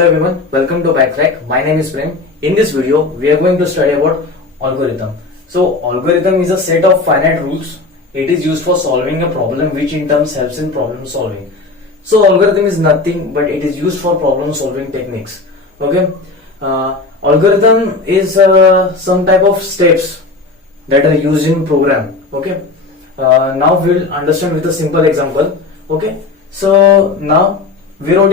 Hello everyone, welcome to Backtrack. My name is Prem. In this video, we are going to study about algorithm. So, algorithm is a set of finite rules. It is used for solving a problem, which in turn helps in problem solving. So, algorithm is nothing but it is used for problem solving techniques. Okay, algorithm is some type of steps that are used in program. Okay, now we'll understand with a simple example. Okay, so now we wrote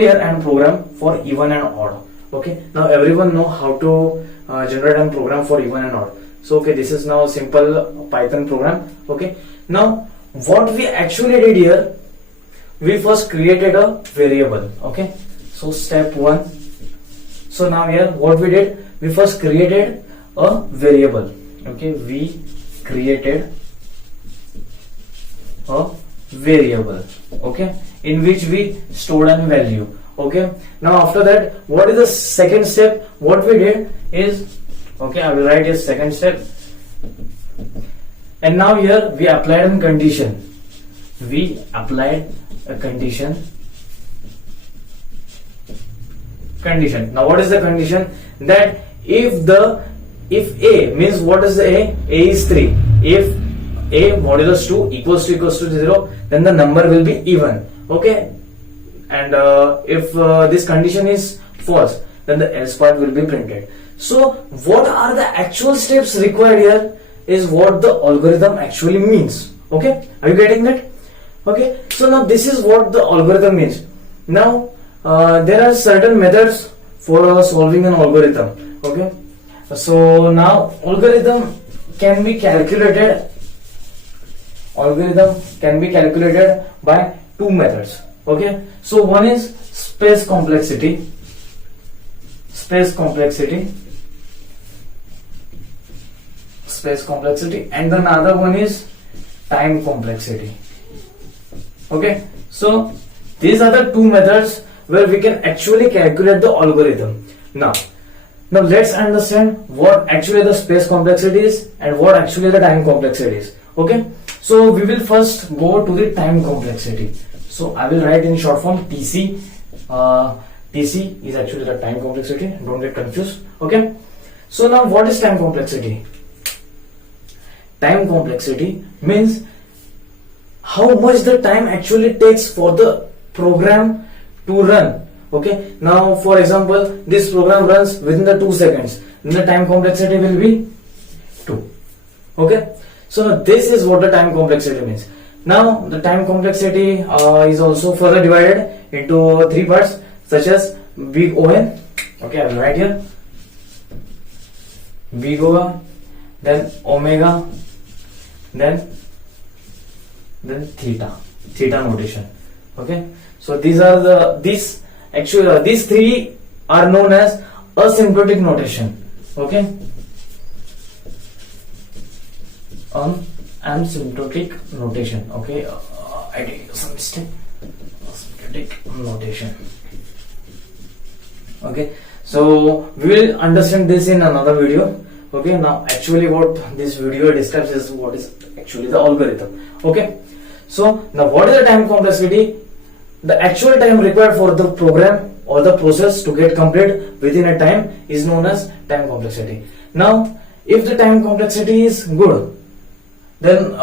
here and program for even and odd. Okay, now everyone know how to generate and program for even and odd. So okay, this is now simple Python program. Okay, now what we actually did here, we first created a variable. Okay, so step 1. So now here what we did, we first created a variable. Okay, we created a variable, okay, in which we stored a value. Okay, now after that, what is the second step? What we did is, okay, I will write here second step, and now here we applied a condition. We applied a condition. Now what is the condition? That if A means, what is the A? A is 3. If A modulus 2 equals to 0, then the number will be even. Okay, and if this condition is false, then the else part will be printed. So what are the actual steps required here is what the algorithm actually means. Okay, are you getting that? Okay, so now this is what the algorithm means. Now there are certain methods for solving an algorithm. Okay, so now algorithm can be calculated by two methods. Okay, so one is space complexity, and then another one is time complexity. Okay, so these are the two methods where we can actually calculate the algorithm. Now let's understand what actually the space complexity is and what actually the time complexity is. Okay, so we will first go to the time complexity. So I will write in short form TC. TC is actually the time complexity. Don't get confused. Okay, so now what is time complexity? Time complexity means how much the time actually takes for the program to run. Okay, now for example, this program runs within the 2 seconds, then the time complexity will be 2. Okay, so now this is what the time complexity means. Now the time complexity is also further divided into 3 parts, such as big O(n). Okay, I will write here big O, then omega, then theta notation. Okay, so these three are known as asymptotic notation. Okay, asymptotic notation. Okay, I did some mistake. Asymptotic notation. Okay, so we will understand this in another video. Okay, now actually what this video describes is what is actually the algorithm. Okay, so now what is the time complexity? The actual time required for the program or the process to get complete within a time is known as time complexity. Now if the time complexity is good, then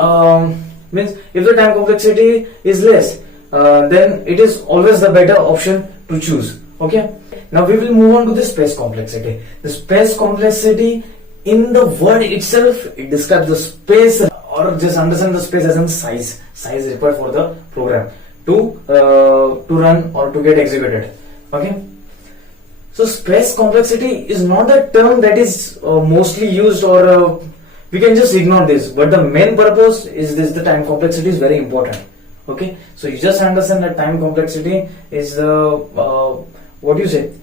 means if the time complexity is less, then it is always the better option to choose. Okay, now we will move on to the space complexity. The space complexity, in the word itself, it describes the space, or just understand the space as in size required for the program to run or to get executed. Okay, so space complexity is not a term that is mostly used, or we can just ignore this, but the main purpose is this: the time complexity is very important. Okay, so you just understand that time complexity is the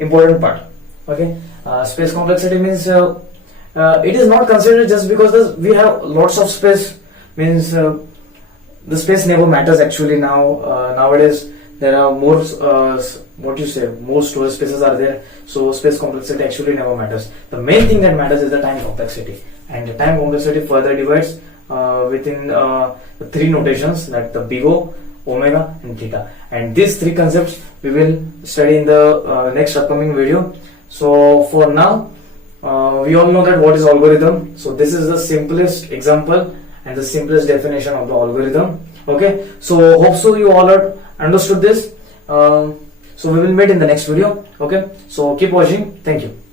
important part. Okay, space complexity means it is not considered just because we have lots of space, means the space never matters actually. Nowadays there are more more storage spaces are there, so space complexity actually never matters. The main thing that matters is the time complexity, and the time complexity further divides within the 3 notations, like the big O, omega, and theta. And these three concepts we will study in the next upcoming video. So for now, we all know that what is algorithm. So this is the simplest example and the simplest definition of the algorithm. Okay, so hope so you all are understood this. So we will meet in the next video. Okay, so keep watching. Thank you.